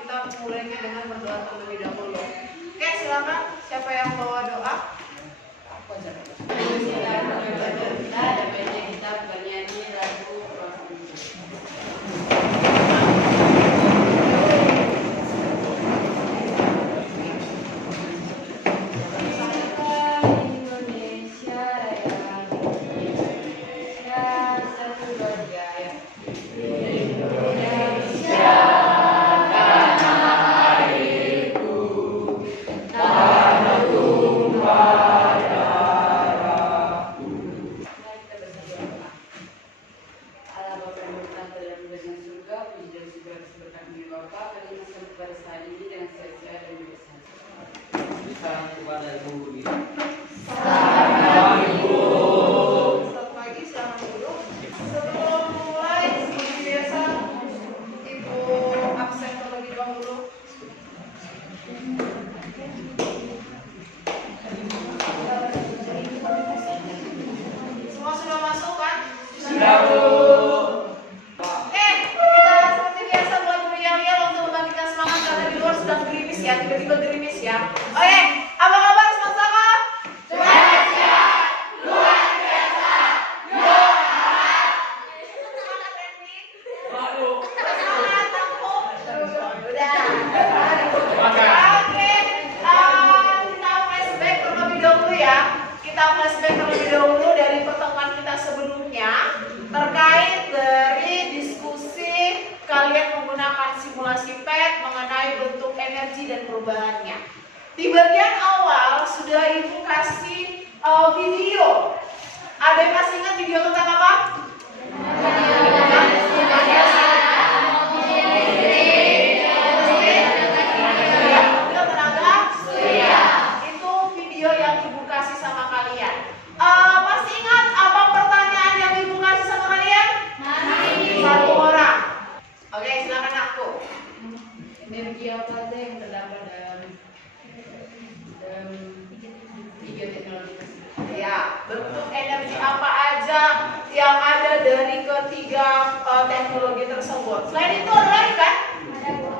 kita mulainya dengan berdoa terlebih dahulu. Oke, silakan. Siapa yang bawa doa? Aku aja. Kita bernyanyi lagu terkait dari diskusi kalian menggunakan simulasi PET mengenai bentuk energi dan perubahannya. Di bagian awal sudah Ibu kasih video. Ada yang masih ingat video tentang apa? Itu video yang Ibu kasih sama kalian. Masih ingat apa pertanyaan yang Ibu kasih sama kalian? Satu orang. Oke, silakan aku. energi apa saja yang terdapat dalam tiga teknologi tersebut? Ya, bentuk energi apa aja yang ada dari ketiga teknologi tersebut. Selain itu ada lagi kan?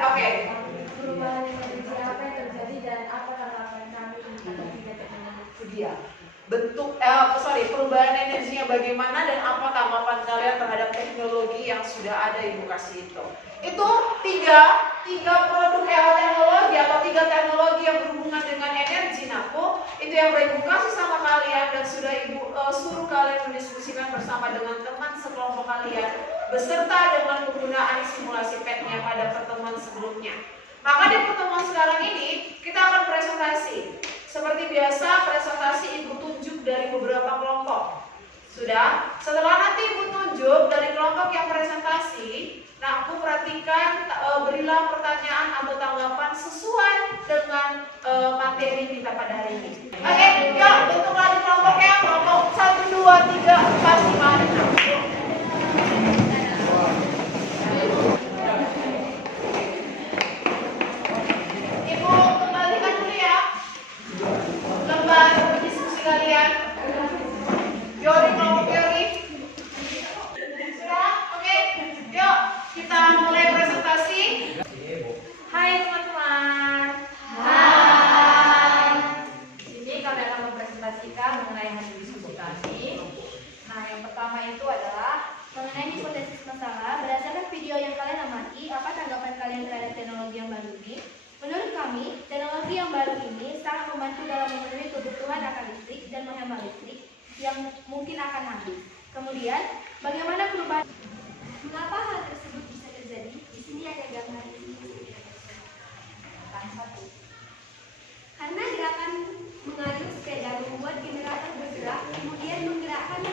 Oke. Perubahan energi apa yang terjadi dan apa tanggapan kami tentang tiga teknologi itu dia? Perubahan energinya bagaimana dan apa tanggapan kalian terhadap teknologi yang sudah ada Ibu kasih itu. Itu tiga produk teknologi atau tiga teknologi yang berhubungan dengan energi naku. Itu yang Ibu kasih sama kalian dan sudah Ibu suruh kalian mendiskusikan bersama dengan teman sekelompok kalian beserta dengan penggunaan simulasi PET-nya pada pertemuan sebelumnya. Maka di pertemuan sekarang ini kita akan presentasi. Seperti biasa presentasi Ibu tunjuk dari beberapa kelompok. Sudah? Setelah nanti Ibu tunjuk dari kelompok yang presentasi, nah aku perhatikan berilah pertanyaan atau tanggapan sesuai dengan materi kita pada hari ini. Oke, yuk untuk lagi kelompoknya, kelompok 1, 2, 3, 4, 5, 6. Diskusi kalian. Yori, kelompok Yori. Sudah? Oke. Yuk, kita mulai presentasi. Hai teman-teman. Hai. Di sini kami akan mempresentasikan mengenai hasil diskusi kami. Nah, yang pertama itu adalah mengenai hipotesis masalah. Berdasarkan video yang kalian amati, apa tanggapan kalian terhadap teknologi yang baru ini? Menurut kami, teknologi yang baru ini sangat membantu dalam memenuhi kebutuhan akan listrik dan menghemat listrik yang mungkin akan habis. Kemudian, bagaimana perubahan? Mengapa hal tersebut bisa terjadi? Di sini ada gambar ini. Satu. Karena gerakan mengayuh sepeda membuat generator bergerak, kemudian menggerakkan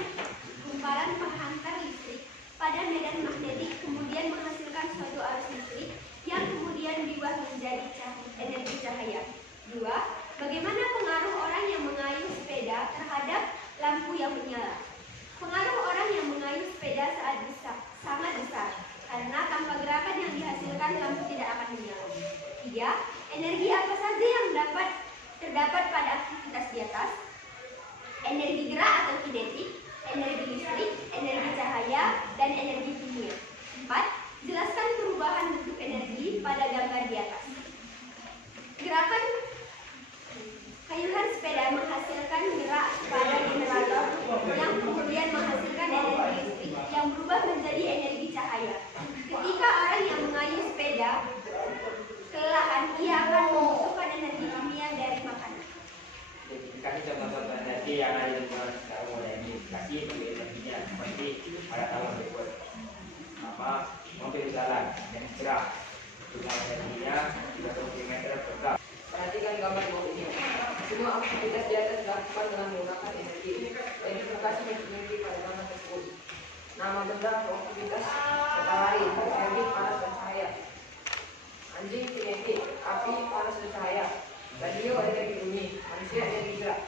kumparan penghantar listrik pada medan magnetik, kemudian menghasilkan suatu arus listrik yang kemudian diubah menjadi energi cahaya. 2. Bagaimana pengaruh orang yang mengayuh sepeda terhadap lampu yang menyala? Pengaruh orang yang mengayuh sepeda sangat besar, karena tanpa gerakan yang dihasilkan lampu tidak akan menyala. 3. Energi apa saja yang terdapat pada aktivitas di atas? Energi gerak atau kinetik, energi listrik, energi cahaya, dan energi kimia. 4. Jelaskan perubahan bentuk energi pada gambar di atas. lagi bagi energinya seperti pada tahun berikut. Mobil jalan yang gerak dengan energinya 30 km per jam. Perhatikan gambar bawah ini. Semua aktivitas di atas dilakukan dengan menggunakan energi. Identifikasi energi pada gambar tersebut. Nama benda atau aktivitas matahari, energi panas dan cahaya. Anjing kinetik, api panas dan cahaya. Radio energi bunyi, manusia energi gerak.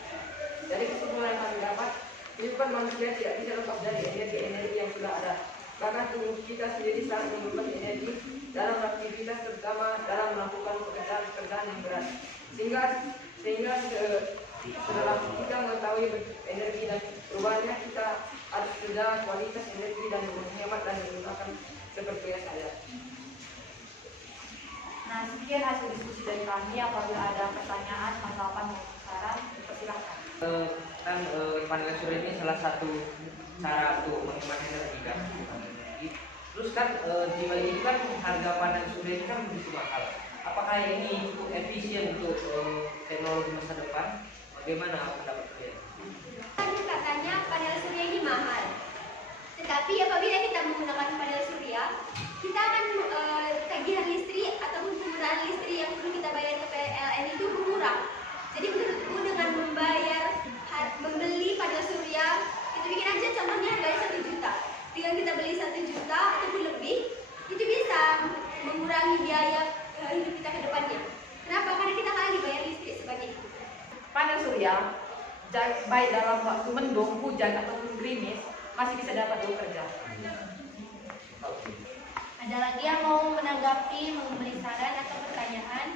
Dari kesimpulan yang kami dapat, kehidupan manusia tidak bisa lepas dari energi-energi yang sudah ada. Bahkan tubuh kita sendiri sangat memerlukan energi dalam aktivitas, terutama dalam melakukan pekerjaan-pekerjaan yang berat. Sehingga setelah kita mengetahui energi dan perubahannya, kita harus menjaga kualitas energi dan menghemat dan menggunakan seperti yang ada. Nah, sekian hasil diskusi dari kami. Apabila ada pertanyaan, tanggapan maupun saran, persilahkan. Panel surya ini salah satu cara untuk menghemat energi kan. Terus kan di balik itu kan harga panel surya ini kan begitu mahal. Apakah ini cukup efisien untuk teknologi masa depan? Bagaimana pendapat kalian? Katanya panel surya ini mahal. Tetapi apabila kita menggunakan panel surya, kita akan tagihan listrik ataupun penggunaan listrik yang perlu kita bayar ke PLN itu berkurang. Jadi menurutku dengan membeli panel surya, kita bikin aja contohnya harganya 1 juta. Dengan kita beli 1 juta ataupun lebih, itu bisa mengurangi biaya hidup kita ke depannya. Kenapa? Karena kita akan dibayar listrik sebanyak itu. Panel surya, baik dalam waktu mendung, hujan, ataupun gerimis, masih bisa dapat bekerja. Ada lagi yang mau menanggapi, memberi saran atau pertanyaan?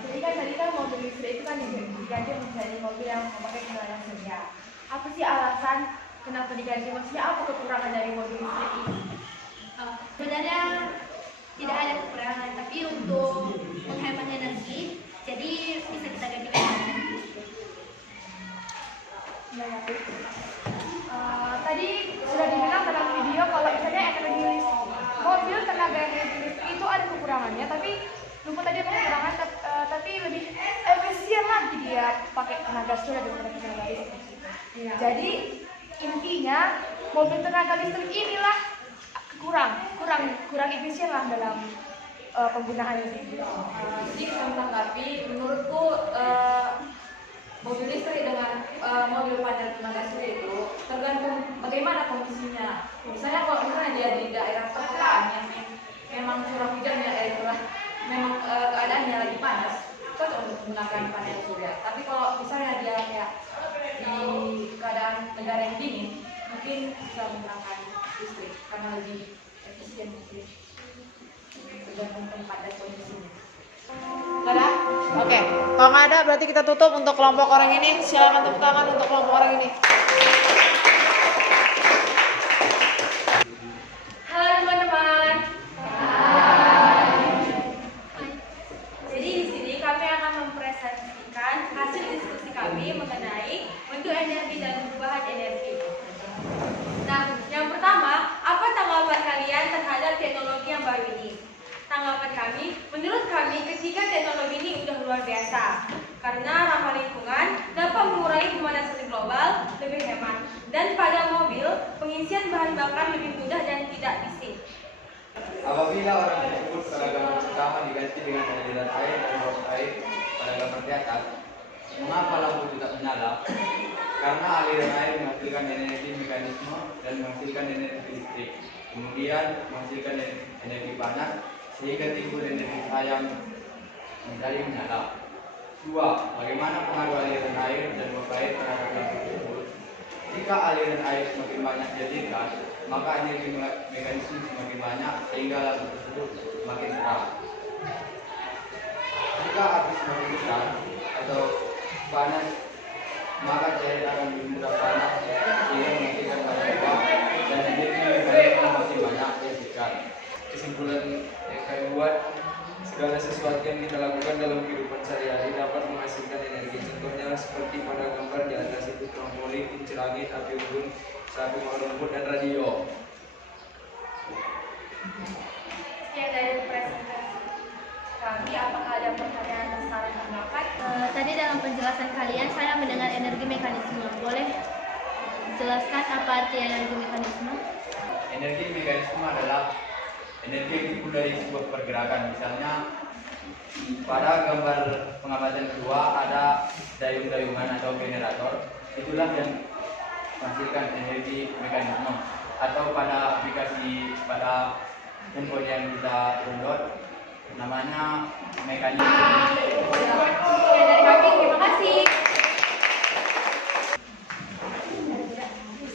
Jadi kan tadi kan mobil listrik itu kan diganti menjadi mobil yang memakai tenaga surya. Apa sih alasan kenapa diganti? Maksudnya apa kekurangan dari mobil listrik ini? Sebenarnya tidak ada kekurangan, tapi untuk menghemat energi, jadi bisa kita gantikan. Tadi sudah dibilang dalam video kalau misalnya mobil tenaga energi listrik itu ada kekurangannya, tapi lupa tadi apa kekurangan, tapi lebih efisien lagi dia pakai tenaga surya daripada tenaga listrik. Jadi intinya mobil tenaga listrik inilah kurang efisien lah dalam penggunaan ini. Jadi saya menanggapi, menurutku mobil listrik dengan mobil panel tenaga surya itu tergantung bagaimana kondisinya. Misalnya kalau misalnya dia di daerah perkotaan yang memang curah hujannya memang keadaannya lagi panas, cocok untuk menggunakan panel surya. Tapi kalau misalnya dia kayak di keadaan negara yang dingin, mungkin bisa menggunakan listrik karena lebih efisien mungkin. Tergantung tempat dan kondisinya. Nggak ada? Oke. Kalau nggak ada berarti kita tutup untuk kelompok orang ini. Silakan tepuk tangan untuk kelompok orang ini. Halo teman-teman. Jadi di sini kami akan mempresentasikan hasil diskusi kami mengenai bentuk energi dan perubahan energi. Nah, yang pertama, apa tanggapan kalian terhadap teknologi yang baru ini? Tanggapan kami, menurut kami ketiga teknologi ini sudah luar biasa karena ramah lingkungan, dapat mengurangi pemanasan global, lebih hemat, dan pada mobil pengisian bahan bakar lebih mudah dan tidak bising. Apabila orang tersebut pada gambar pertama diganti dengan aliran air dan uap air pada gambar di atas, mengapa lampu tidak menyala? Karena aliran air menghasilkan energi mekanisme dan menghasilkan energi listrik, kemudian menghasilkan energi panas sehingga timbul energi cahaya menjadi menyala. 2. Bagaimana pengaruh aliran air dan uap air terhadap lampu tersebut? Jika aliran air semakin banyak dialirkan, maka energi mekanisme semakin banyak sehingga lampu tersebut semakin terang. Jika api semakin besar atau panas, maka cair akan lebih mudah panas sehingga menghasilkan banyak uap dan energi mekanisme masih banyak dihasilkan. Kesimpulan yang kami buat, segala sesuatu yang kita lakukan dalam kehidupan sehari-hari dapat menghasilkan energi. Contohnya seperti pada gambar di atas itu trampolin, kincir angin, api unggun, sapi makan rumput, dan radio. Sekian dari presentasi kami. Apakah ada pertanyaan atau saran tanggapan? Tadi dalam penjelasan kalian saya mendengar energi mekanisme. Boleh dijelaskan apa arti energi mekanisme? Energi mekanisme adalah energi yang timbul dari sebuah pergerakan. Misalnya pada gambar pengamatan kedua ada dayung-dayungan atau generator, itulah yang menghasilkan energi mekanisme. Atau pada aplikasi pada handphone yang kita download namanya mekanisme. Dari kami, terima kasih.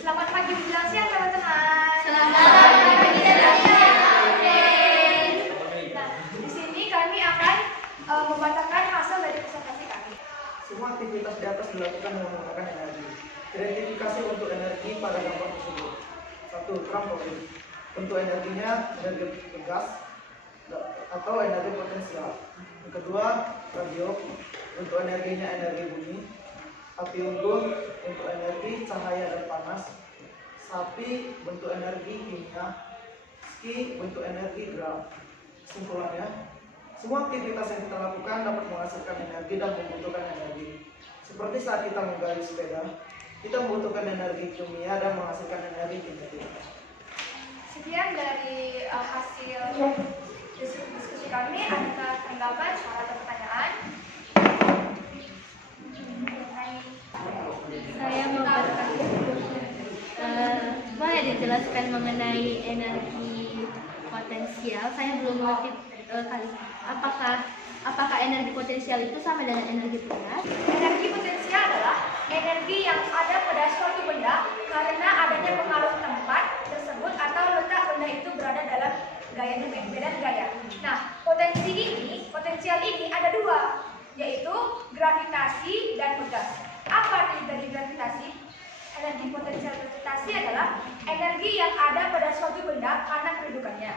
Selamat pagi menjelang siang teman-teman. Selamat pagi dan siang. Nah, di sini kami akan membacakan hasil dari presentasi kami. Semua aktivitas di atas dilakukan dengan menggunakan energi. Identifikasi untuk energi pada gambar tersebut. 1. Trampolin. Bentuk energinya energi gas atau energi potensial. Yang kedua, radio. Bentuk energinya energi bumi. Api unggun, bentuk energi cahaya dan panas. Sapi, bentuk energi kimia. Ski, bentuk energi gerak. Kesimpulannya, semua aktivitas yang kita lakukan dapat menghasilkan energi dan membutuhkan energi. Seperti saat kita menggaris sepeda, kita membutuhkan energi kimia dan menghasilkan energi kinetik. Sekian dari hasil diskusi kami. Ada tanggapan atau pertanyaan? Saya mau boleh dijelaskan mengenai energi potensial. Saya belum mengerti kali. Apakah energi potensial itu sama dengan energi panas? Energi potensial adalah energi yang ada pada suatu benda karena adanya pengaruh tempat tersebut atau letak benda itu berada dalam beda gaya. Nah, potensial ini ada dua, yaitu gravitasi dan pegas. Apa arti dari gravitasi? Energi potensial gravitasi adalah energi yang ada pada suatu benda karena kedudukannya.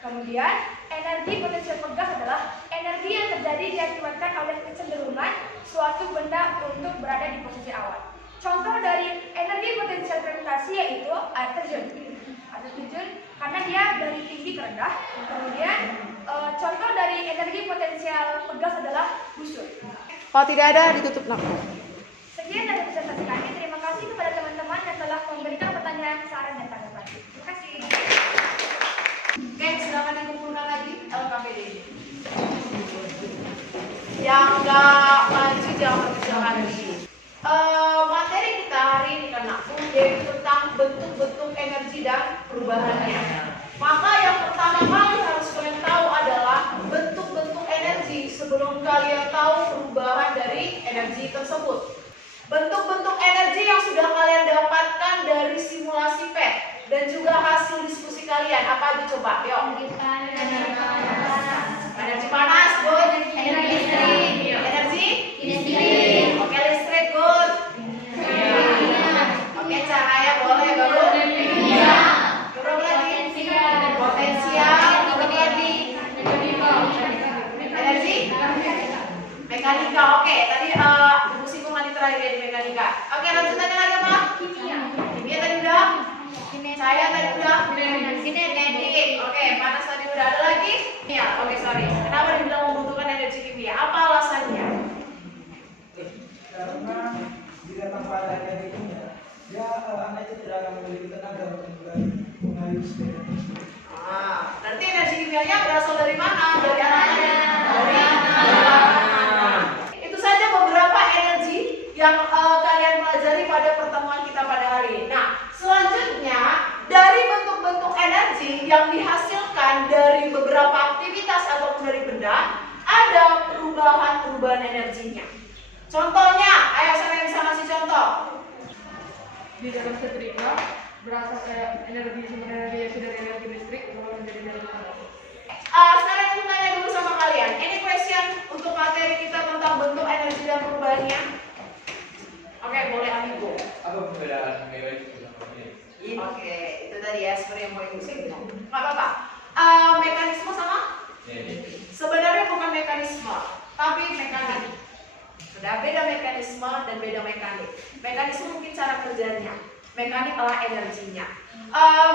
Kemudian, energi potensial pegas adalah energi yang terjadi diakibatkan oleh kecenderungan suatu benda untuk berada di posisi awal. Contoh dari energi potensial gravitasi yaitu air terjun. Air terjun karena dia dari tinggi ke rendah. Kemudian, contoh dari energi potensial pegas adalah busur. Kalau tidak ada, ditutup nak. Sekian dari presentasi kami. Terima kasih kepada teman-teman yang telah memberikan pertanyaan, saran, dan tanggapan. Terima kasih. Oke, silakan dikumpulkan lagi LKPD. Yang nggak maju jangan berbicara lagi. Materi kita hari ini kan yaitu tentang bentuk-bentuk energi dan perubahannya. Maka yang pertama kali harus kalian tahu adalah bentuk-bentuk energi sebelum kalian tahu perubahan dari energi tersebut. Bentuk-bentuk energi yang sudah kalian dapatkan dari simulasi PET dan juga hasil diskusi kalian apa aja coba? Yuk. Energi panas, good. Energi listrik. Energi? Listrik. Oke, listrik, good. Oke, cahaya boleh, baru? Iya. Terus lagi? Potensial. Energi? Mekanika. Oke, tadi diskusi terakhir ya di mekanika. Oke, lanjutannya lagi apa? Kimia. Kimia tadi udah? Cahaya tadi udah? Kinetik. Oke, panas tadi udah. Ada lagi? Kimia. Oke, sorry. Kenapa dibilang membutuhkan energi kimia? Apa alasannya? Karena jika tanpa ada energi kimia, dia anak itu tidak akan memiliki tenaga untuk mengayuh sepeda. Nanti energi kimianya berasal dari mana? Dari anaknya? Dari itu saja beberapa energi yang kalian pelajari pada pertemuan kita pada hari ini. Nah, selanjutnya dari bentuk-bentuk energi yang dihasilkan dari beberapa aktivitas ataupun dari benda, ada perubahan-perubahan energinya. Contohnya, ayo siapa yang bisa ngasih contoh? Di dalam setrika berasal energi sumber energi yaitu dari energi listrik berubah menjadi energi panas. Sekarang aku tanya dulu sama kalian. Any question untuk materi kita tentang bentuk energi dan perubahannya? Oke, boleh amigo. Apa perbedaan mekanisme dan mekanik? Oke, itu tadi ya sebenarnya yang mau ibu singgung. Nggak apa-apa. Mekanisme sama? Sebenarnya bukan mekanisme, tapi mekanik. Sudah beda mekanisme dan beda mekanik. Mekanisme mungkin cara kerjanya. Mekanik adalah energinya.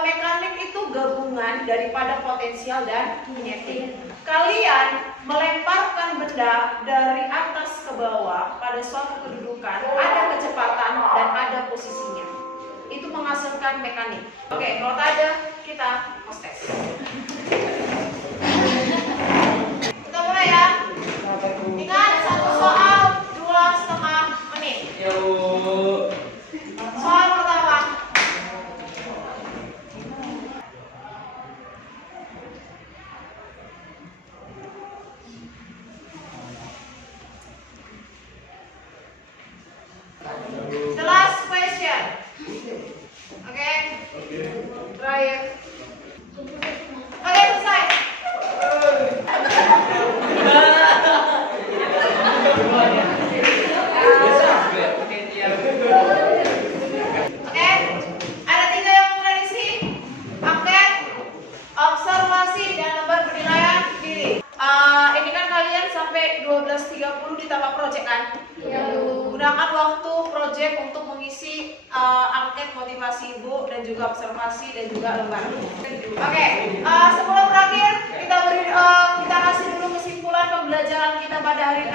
Mekanik itu gabungan daripada potensial dan kinetik. Kalian melemparkan benda dari atas ke bawah pada suatu kedudukan, ada kecepatan dan ada posisinya. Itu menghasilkan mekanik. Oke, kalau tak ada, kita tes. Kita mulai ya. Ingat, satu soal 2,5 menit. Soal pertama. The last question. Oke. Terakhir. Oke, selesai. Oke, ada 3 yang prediksi, angket, observasi, dan lembar penilaian diri. Ini kan kalian sampai 12.30 di tahap project kan? Gunakan waktu project untuk mengisi angket motivasi ibu dan juga observasi dan juga lembar. Oke, sebelum berakhir kita kasih dulu kesimpulan pembelajaran kita pada hari ini.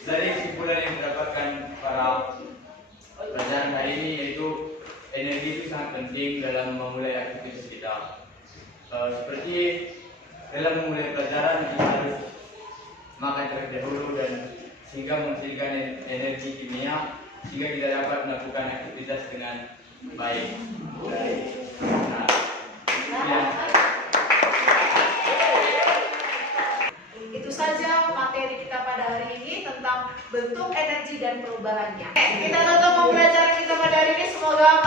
Dari kesimpulan yang didapatkan para pelajaran hari ini yaitu energi itu sangat penting dalam memulai aktivitas kita. Seperti dalam memulai pelajaran kita harus makan terlebih dahulu dan sehingga menghasilkan energi kimia sehingga kita dapat melakukan aktivitas dengan baik. Nah, ya. Itu saja materi kita pada hari ini tentang bentuk energi dan perubahannya. Kita tutup pembelajaran kita pada hari ini. Semoga